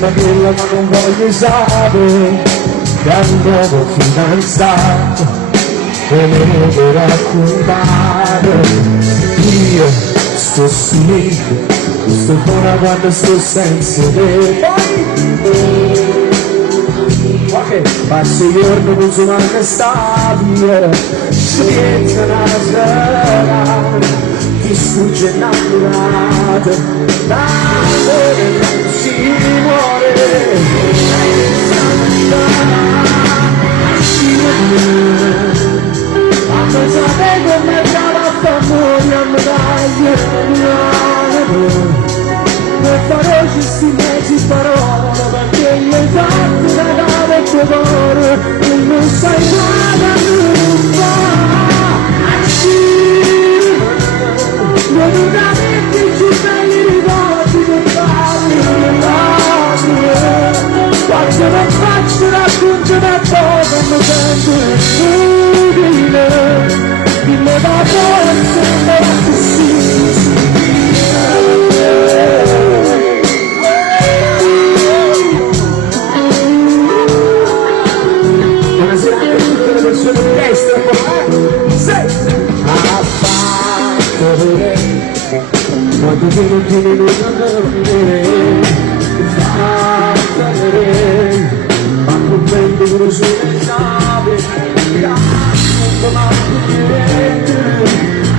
Ma quella che non voglio sapere che al nuovo fidanzato e me lo raccontare. Io sto sì, sto buona quando sto senza te. Passo i giorni non sono anche stabile, scienza una sera, ti sfugge innamorato, l'amore non si muore. Ma pensate come brava famiglia mi dai per fare questi mezzi parole, perché gli hai fatto da dare il tuo cuore e non sai nada non fa. Non veramente più belli ricordi che parli quando non faccio racconto da poco mi sento inutile, dimmi da forza ma così. Buonasera a tutte le persone di destra, quando ti non tieni non dormire, ma non prende come su l'esame,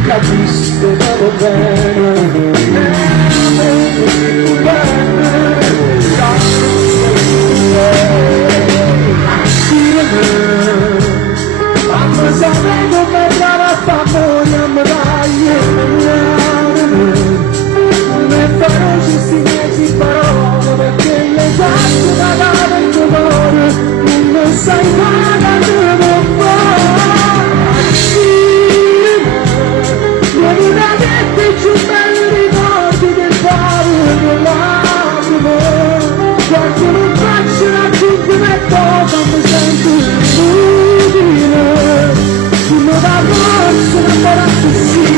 capisco proprio bene, ma sapendo che brava famiglia mi dai. Questi mezzi parole perché le faccio da dare il tuo cuore non sai nada non non una dette più belli ricordi del cuore dell'animo quando non faccio raggiunto me cosa mi sento inutile uno da forza ancora così.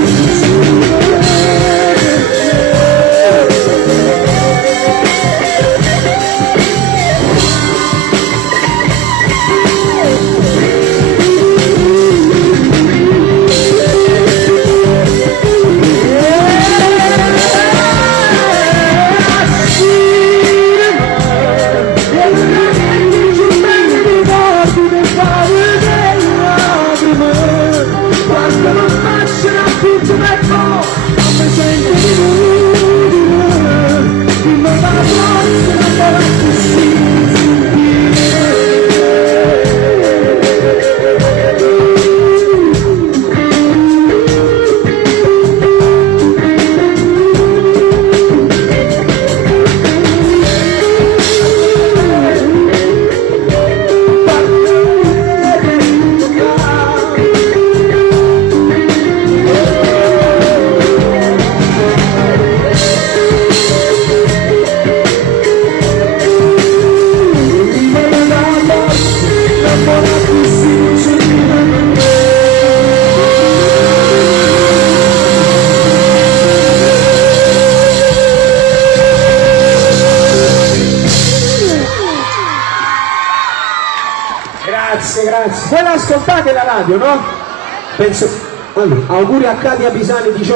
Grazie. Voi l'ascoltate la radio, no? Penso. Allora, auguri a Katia Pisani 18.